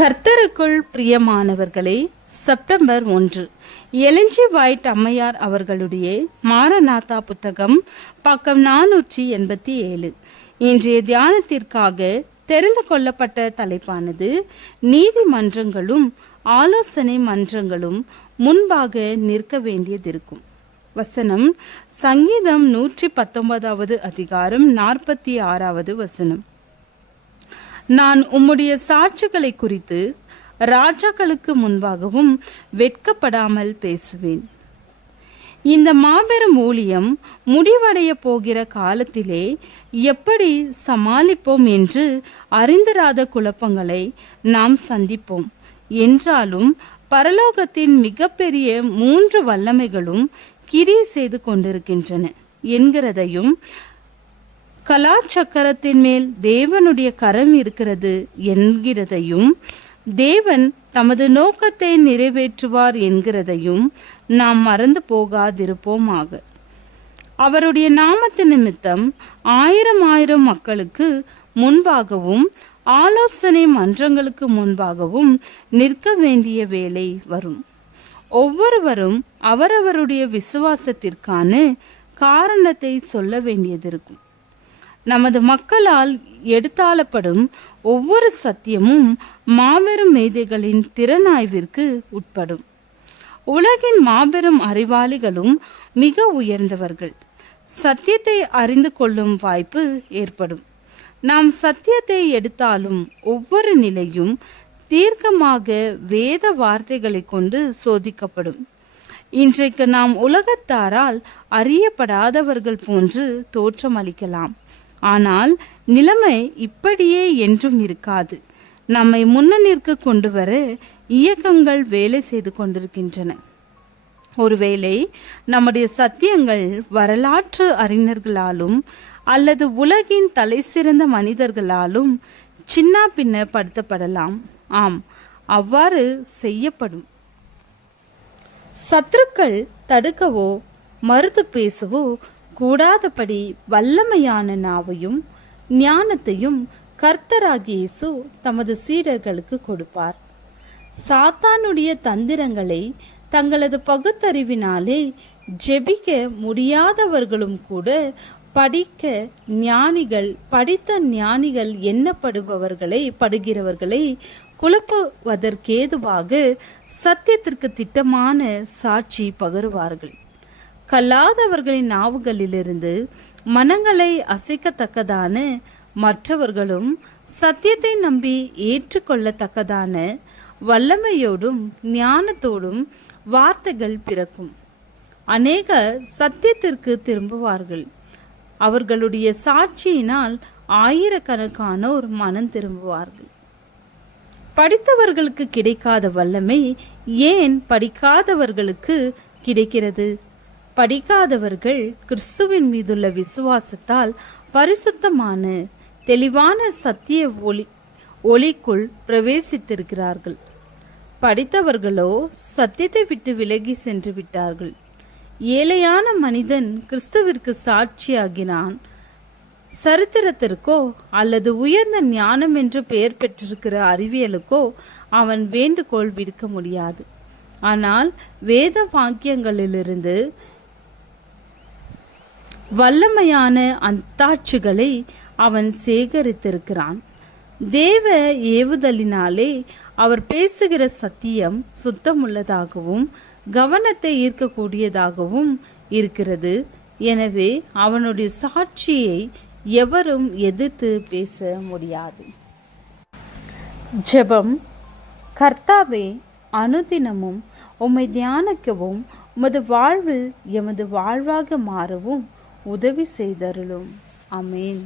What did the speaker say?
கர்த்தருக்குள் பிரியமானவர்களே, September 1 எலஞ்சி white அம்மையார் அவர்களுடைய மாரநாதா புத்தகம், பக்கம் 487. இன்றைய தியானத்திற்காக தெரிந்து கொள்ளப்பட்ட தலைப்பானது நீதிமன்றங்களும் ஆலோசனை மன்றங்களும் முன்பாக நிற்க வேண்டியதிருக்கும். வசனம் சங்கீதம் 119 அதிகாரம் 46 வசனம். நான் உம்முடைய சாட்சிகளை குறித்து ராஜாக்களுக்கு முன்பாகவும் வெட்கப்படாமல் பேசுவேன். இந்த மாபெரும் ஊழியம் முடிவடைய போகிற காலத்திலே எப்படி சமாளிப்போம் என்று அறிந்திராத குழப்பங்களை நாம் சந்திப்போம். என்றாலும் பரலோகத்தின் மிகப்பெரிய 3 வல்லமைகளும் கிரியை செய்து கொண்டிருக்கின்றன என்கிறதையும், கலாச்சக்கரத்தின் மேல் தேவனுடைய கரம் இருக்கிறது என்கிறதையும், தேவன் தமது நோக்கத்தை நிறைவேற்றுவார் என்கிறதையும் நாம் மறந்து போகாதிருப்போமாக. அவருடைய நாமத்து நிமித்தம் 1000 மக்களுக்கு முன்பாகவும் ஆலோசனை மன்றங்களுக்கு முன்பாகவும் நிற்க வேண்டிய வேலை வரும். ஒவ்வொருவரும் அவரவருடைய விசுவாசத்திற்கான காரணத்தை சொல்ல வேண்டியதிருக்கும். நமது மக்களால் எடுத்தாளப்படும் ஒவ்வொரு சத்தியமும் மாபெரும் மேதைகளின் திறனாய்விற்கு உட்படும். உலகின் மாபெரும் அறிவாளிகளும் மிக உயர்ந்தவர்கள். சத்தியத்தை அறிந்து கொள்ளும் வாய்ப்பு ஏற்படும். நாம் சத்தியத்தை எடுத்தாலும் ஒவ்வொரு நிலையும் தீர்க்கமாக வேத வார்த்தைகளை கொண்டு சோதிக்கப்படும். இன்றைக்கு நாம் உலகத்தாரால் அறியப்படாதவர்கள் போன்று தோற்றமளிக்கலாம். ஆனால் நிலைமை இப்படியே என்றும் இருக்காது. நம்மை முன்னணிற்கு கொண்டு வர இயக்கங்கள் வேலை செய்து கொண்டிருக்கின்றன. ஒருவேளை நம்முடைய சத்தியங்கள் வரலாற்று அறிஞர்களாலும் அல்லது உலகின் தலை சிறந்த மனிதர்களாலும் சின்ன பின்னப்படுத்தப்படலாம். ஆம், அவ்வாறு செய்யப்படும். சத்துருக்கள் தடுக்கவோ மறுத்து பேசவோ கூடாதபடி வல்லமையான நாவையும் ஞானத்தையும் கர்த்தராகிய இயேசு தமது சீடர்களுக்கு கொடுப்பார். சாத்தானுடைய தந்திரங்களை தங்களது பகுத்தறிவினாலே ஜெபிக்க முடியாதவர்களும் கூட படித்த ஞானிகள் படுகிறவர்களை குழப்புவதற்கேதுவாக சத்தியத்திற்கு திட்டமான சாட்சி பகருவார்கள். கல்லாதவர்களின் நாவுகளிலிருந்து மனங்களை அசைக்கத்தக்கதான மற்றவர்களும் சத்தியத்தை நம்பி ஏற்றுக்கொள்ளத்தக்கதான வல்லமையோடும் ஞானத்தோடும் வார்த்தைகள் பிறக்கும். அநேகர் சத்தியத்திற்கு திரும்புவார்கள். அவர்களுடைய சாட்சியினால் 1000கணக்கானோர் மனம் திரும்புவார்கள். படித்தவர்களுக்கு கிடைக்காத வல்லமை ஏன் படிக்காதவர்களுக்கு கிடைக்கிறது? படிக்காதவர்கள் கிறிஸ்துவின் மீதுள்ள விசுவாசத்தால் பரிசுத்தமான தெளிவான சத்திய ஒளிக்குள் பிரவேசித்திருக்கிறார்கள். படித்தவர்களோ சத்தியத்தை விட்டு விலகி சென்று விட்டார்கள். ஏழையான மனிதன் கிறிஸ்துவிற்கு சாட்சியாகினான். சரித்திரத்திற்கோ அல்லது உயர்ந்த ஞானம் என்று பெயர் பெற்றிருக்கிற அறிவியலுக்கோ அவன் வேண்டுகோள் விடுக்க முடியாது. ஆனால் வேத வாக்கியங்களிலிருந்து வல்லமையான அத்தாட்சிகளை அவன் சேகரித்திருக்கிறான். தேவ ஏவுதலினாலே அவர் பேசுகிற சத்தியம் சுத்தமுள்ளதாகவும் கவனத்தை ஈர்க்கக்கூடியதாகவும் இருக்கிறது. எனவே அவனுடைய சாட்சியை எவரும் எதிர்த்து பேச முடியாது. ஜெபம். கர்த்தாவே, அனுதினமும் உம்மை தியானிக்கவும் உமது வாழ்வு எமது வாழ்வாக மாறவும் உதவி செய்தருளும். ஆமென்.